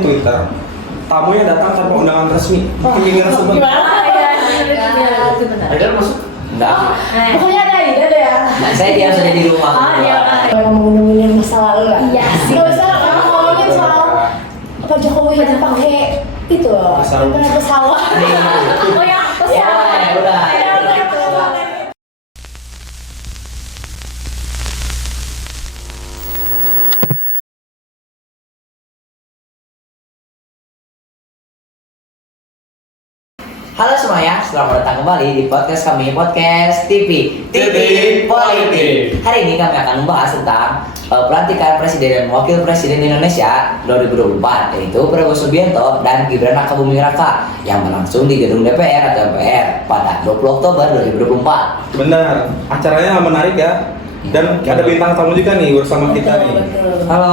di Twitter, tamu yang datang tanpa undangan resmi. Bikin tersebut. Gimana ya? Itu benar. Ada masuk? Enggak. Pokoknya ada ide deh ya. Nah, saya diam saja di rumah. Yang ngomongin masa lalu lah. Iya sih. Gak usah ngomongin soal Pak Jokowi yang pakai itu loh, pesawat. Oh ya, pesawat. Ya, udah. Halo semuanya, selamat datang kembali di podcast kami, Podcast TV Politik. Hari ini kami akan membahas tentang pelantikan Presiden dan Wakil Presiden Indonesia 2024, yaitu Prabowo Subianto dan Gibran Rakabuming Raka yang berlangsung di gedung DPR atau MPR pada 20 Oktober 2024. Benar, acaranya menarik ya. Dan ada bintang tamu juga nih bersama kita nih. Halo.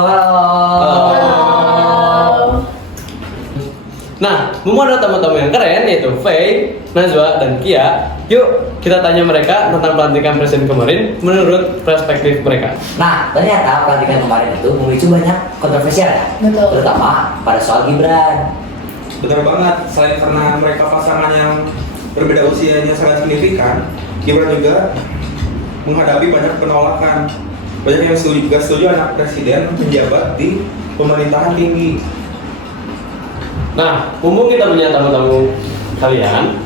Nah, mumpung ada tamu-tamu yang keren yaitu Faye, Najwa, dan Kia. Yuk kita tanya mereka tentang pelantikan presiden kemarin menurut perspektif mereka. Nah, ternyata pelantikan kemarin itu memicu banyak kontroversial ya. Betul. Terutama pada soal Gibran. Benar banget, selain karena mereka pasangan yang berbeda usianya sangat signifikan, Gibran juga menghadapi banyak penolakan. Banyak yang setuju anak presiden menjabat di pemerintahan tinggi. Nah, mumpung kita punya tamu-tamu kalian,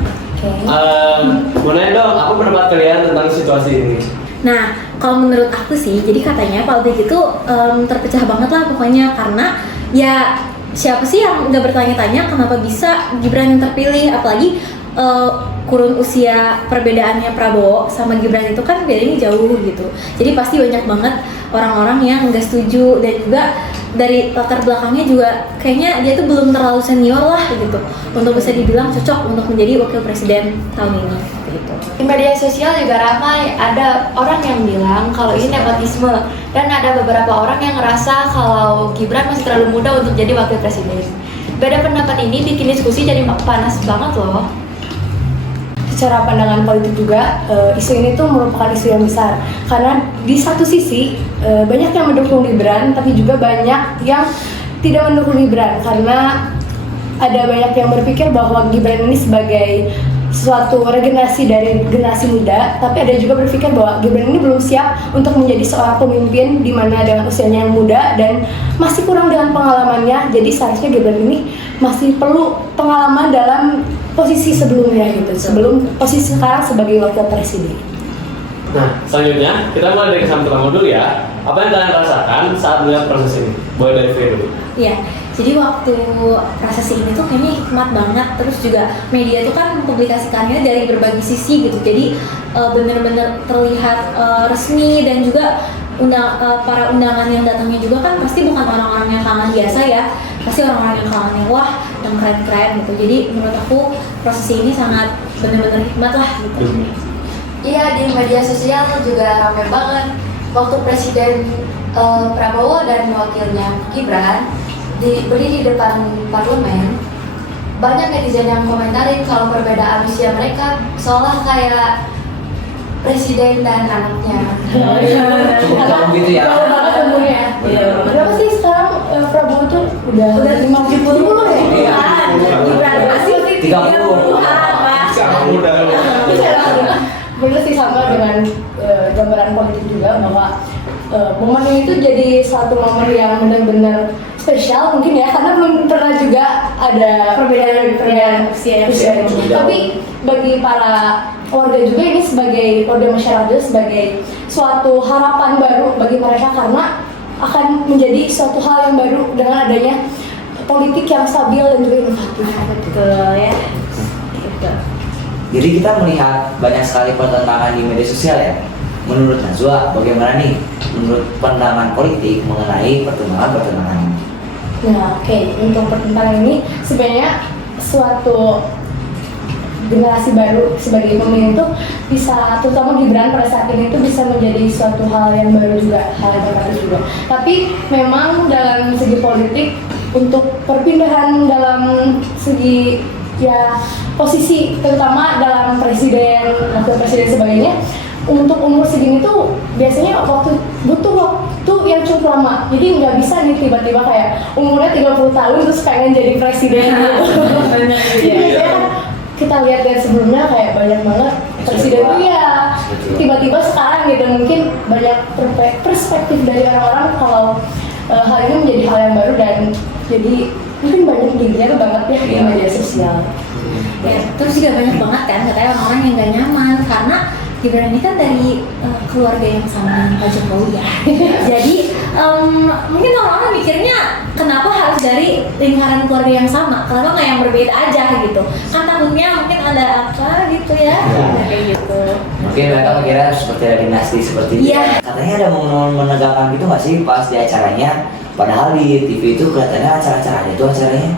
mau nanya dong, apa pendapat kalian tentang situasi ini? Nah, kalau menurut aku sih, jadi katanya publik itu terpecah banget lah pokoknya karena ya siapa sih yang nggak bertanya-tanya kenapa bisa Gibran yang terpilih, apalagi kurun usia perbedaannya Prabowo sama Gibran itu kan bedanya jauh gitu. Jadi pasti banyak banget orang-orang yang nggak setuju dan juga dari latar belakangnya juga kayaknya dia tuh belum terlalu senior lah gitu untuk bisa dibilang cocok untuk menjadi wakil presiden tahun ini gitu. Di media sosial juga ramai, ada orang yang bilang kalau ini nepotisme dan ada beberapa orang yang ngerasa kalau Gibran masih terlalu muda untuk jadi wakil presiden. Beda pendapat ini bikin diskusi jadi panas banget loh. Secara pandangan politik juga, isu ini tuh merupakan isu yang besar karena di satu sisi banyak yang mendukung Gibran, tapi juga banyak yang tidak mendukung Gibran karena ada banyak yang berpikir bahwa Gibran ini sebagai suatu regenerasi dari generasi muda, tapi ada juga berpikir bahwa Gibran ini belum siap untuk menjadi seorang pemimpin di mana dengan usianya yang muda dan masih kurang dengan pengalamannya. Jadi seharusnya Gibran ini masih perlu pengalaman dalam posisi sebelumnya gitu, sebelum posisi sekarang sebagai wakil presiden. Nah, selanjutnya kita mulai dari kesan pertama dulu ya. Apa yang kalian rasakan saat melihat proses ini? Boleh dari Faye dulu. Iya, jadi waktu proses ini tuh kayaknya hikmat banget. Terus juga media itu kan mempublikasikannya dari berbagai sisi gitu. Jadi benar-benar terlihat resmi dan juga para undangan yang datangnya juga kan pasti bukan orang-orang yang kalangan biasa ya. Pasti orang-orang yang kalangan yang wah, yang keren-keren gitu. Jadi menurut aku proses ini sangat benar-benar hikmat lah gitu. Iya, di media sosial juga ramai banget. Waktu Presiden Prabowo dan wakilnya Gibran berdiri di depan parlemen, banyak netizen yang komentarin kalau perbedaan usia mereka seolah kayak presiden dan anaknya. Cukup jauh gitu ya. Jauh banget umurnya. Berapa sih sekarang Prabowo tuh udah 50 ya? Iya. Gibran masih 30. Sangat muda. Bener sih, sama dengan gambaran politik juga bahwa momen itu jadi satu momen yang benar-benar spesial mungkin ya, karena belum pernah juga ada perbedaan usia. Tapi bagi para warga juga ini sebagai warga masyarakat juga sebagai suatu harapan baru bagi mereka karena akan menjadi suatu hal yang baru dengan adanya politik yang stabil dan juga inovatif. Betul ya. Jadi kita melihat banyak sekali pertentangan di media sosial ya. Menurut Najwa, bagaimana nih menurut pandangan politik mengenai pertentangan ini? Nah, oke. Untuk pertentangan ini sebenarnya suatu generasi baru sebagai pemimpin itu bisa, terutama Gibran pada saat ini itu bisa menjadi suatu hal yang baru juga, hal yang baru juga. Tapi memang dalam segi politik untuk perpindahan dalam segi ya posisi terutama dalam presiden, wakil presiden sebagainya untuk umur segini tuh biasanya butuh tuh yang cukup lama. Jadi nggak bisa nih tiba-tiba kayak umurnya 30 tahun terus pengen jadi presiden gitu. Jadi biasanya kan kita lihat dari sebelumnya kayak banyak banget presiden tuh ya tiba-tiba sekarang gitu, mungkin banyak perspektif dari orang-orang kalau hal ini menjadi hal yang baru dan jadi mungkin banyak dilihat banget ya di media sosial. Ya, terus juga banyak banget kan katanya orang-orang yang gak nyaman karena Gibran ini kan dari keluarga yang sama dengan Pak Jokowi ya. Jadi mungkin orang-orang mikirnya kenapa harus dari lingkaran keluarga yang sama, kenapa nggak yang berbeda aja gitu? Kan takutnya mungkin ada apa gitu ya, kayak gitu. Mungkin mereka mikirnya seperti ada dinasti seperti itu. Iya. Katanya ada momen menegakkan gitu nggak sih pas di acaranya? Padahal di TV itu kelihatannya acara-acaranya itu acaranya.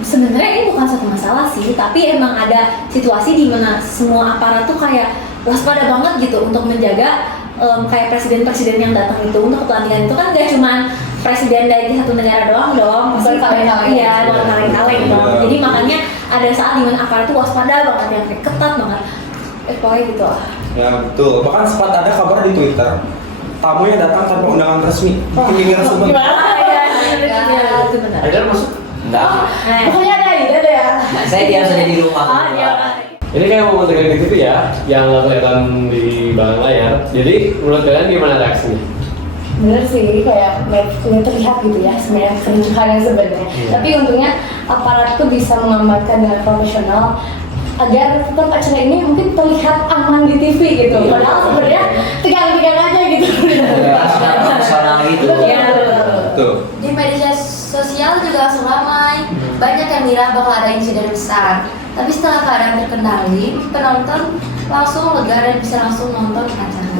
Sebenarnya ini bukan satu masalah sih, tapi emang ada situasi di mana semua aparat tuh kayak waspada banget gitu untuk menjaga kayak presiden-presiden yang datang itu untuk pelantikan itu kan gak cuman presiden dari satu negara doang pasti Berkali-kali. iya berkali-kali dong. Jadi makanya ada saat dimana aparat tuh waspada banget yang kayak ketat banget pokoknya gitu lah. Ya betul. Bahkan sempat ada kabar di Twitter, tamu yang datang tanpa undangan resmi, pemilihan semua. Iya, itu benar. Ada masuk? Enggak. Pokoknya ada ya. Saya diam saja di rumah. Ini kayak mau tegang di TV ya, yang nggak kelihatan di belakang layar. Jadi menurut kalian gimana reaksinya? Bener sih, kayak nggak terlihat gitu ya sebenarnya kericuhan yang sebenarnya. Tapi untungnya aparat tuh bisa mengamankan dengan profesional agar tetap acara ini mungkin terlihat aman di TV gitu. Padahal sebenarnya tegang-tegang aja gitu. Profesional gitu. Iya. Betul. Di media sosial juga langsung ramai. Banyak yang bilang bakal ada insiden besar. Tapi setelah keadaan terkendali, penonton langsung lega dan bisa langsung nonton acara.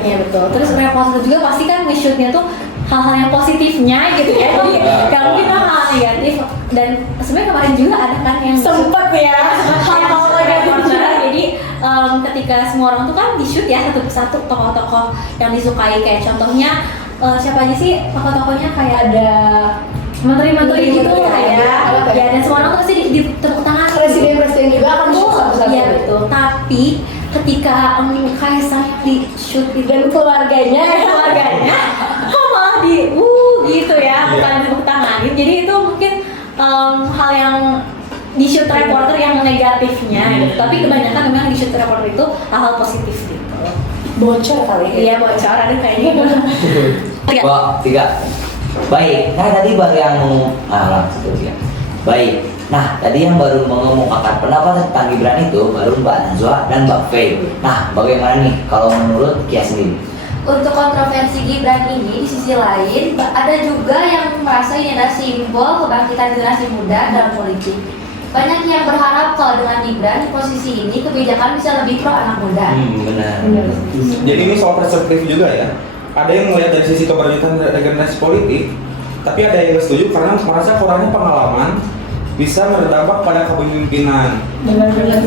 Iya betul. Terus reporter juga pasti kan nge-shootnya tuh hal-hal yang positifnya gitu ya. Jadi nggak mungkin hal negatif. Dan sebenarnya kemarin juga ada kan yang Sempet ya hal-hal negatif. Jadi ketika semua orang tuh kan di-shoot ya satu persatu tokoh-tokoh yang disukai, kayak contohnya siapa aja sih tokoh-tokohnya, kayak ada menteri-menteri gitu lah ya. Ya dan semua orang tuh pasti ditepuk tangan. Presiden-presiden juga akan shoot satu-satu. Iya betul. Tapi ketika Kaisang di shoot Dan keluarganya kok malah gitu ya, bukan tepuk tanganin. Jadi itu mungkin hal yang di shoot reporter yang negatifnya gitu. Tapi kebanyakan memang di shoot reporter itu hal-hal positif gitu. bocor kali ya. Iya bocor ada kayaknya. Kok 3. Baik. Nah tadi baru yang langsung ya. Baik. Nah, tadi yang baru mengemukakan pendapat tentang Gibran itu baru Mbak Najwa dan Mbak Faye. Nah, bagaimana nih kalau menurut Kia sendiri? Untuk kontroversi Gibran ini, di sisi lain ada juga yang merasa ini adalah simbol kebangkitan generasi muda dalam politik. Banyak yang berharap kalau dengan Gibran di posisi ini kebijakan bisa lebih pro anak muda. Benar. Jadi ini soal perspektif juga ya. Ada yang melihat dari sisi keberlanjutan regenerasi politik, tapi ada yang nggak setuju karena merasa kurangnya pengalaman bisa berdampak pada kepemimpinan. Benar-benar.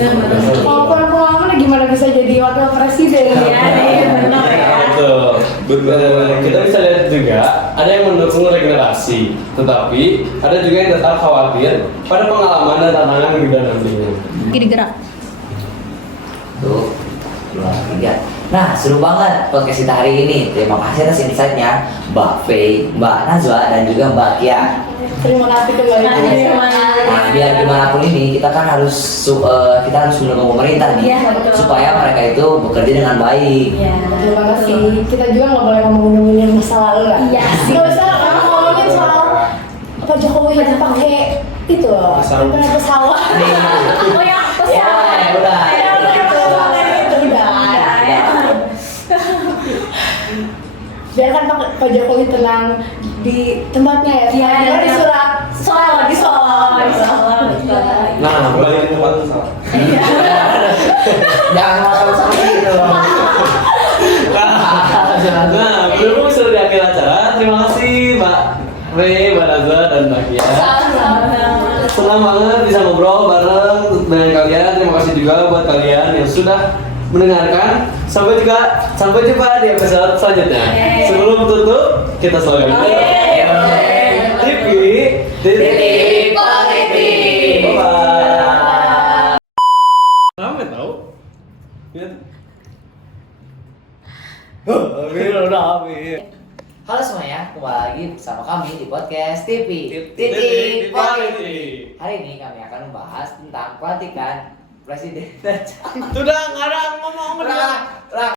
Kalau kurang pengalaman gimana bisa jadi wakil presiden? Iya, benar ya. Betul. Betul. Kita bisa lihat juga ada yang mendukung regenerasi, tetapi ada juga yang tetap khawatir pada pengalaman dan tantangan Gibran nantinya. Kiri gerak. Tuh, 2, 3. Nah, seru banget podcast kita hari ini. Terima kasih atas insight-nya Mbak Faye, Mbak Najwa, dan juga Mbak Kia. Terima kasih kembali. Nah, biar gimana pun ini kita kan harus mendukung pemerintah nih, Iya, betul. supaya mereka itu bekerja dengan baik. Iya. Terima kasih. Kita juga nggak boleh ngomongin masa lalu lah. Iya. Nggak usah ngomongin soal Pak Jokowi yang pakai itu loh, Pesawat. internet pesawat. Oh ya, Ya, udah. Biarkan Pak Jokowi tenang di tempatnya ya. Iya, Di surat di Solo. Nah, Kembali ke tempat pesawat. Jangan masalah seperti itu. Nah, berhubung sudah di akhir acara, terima kasih Mbak Faye, Mbak Najwa, dan Mbak Kia. Senang banget bisa ngobrol bareng dengan kalian. Terima kasih juga buat kalian yang sudah mendengarkan. Sampai jumpa di episode selanjutnya. Sebelum tutup, kita selalu TV Politik. Bye-bye. Rame tau? Lihat. Udah habis. Halo semuanya, kembali lagi bersama kami di podcast TV Titik Politik. Hari ini kami akan membahas tentang pelantikan presiden. Sudah nggak ada ngomong Udah,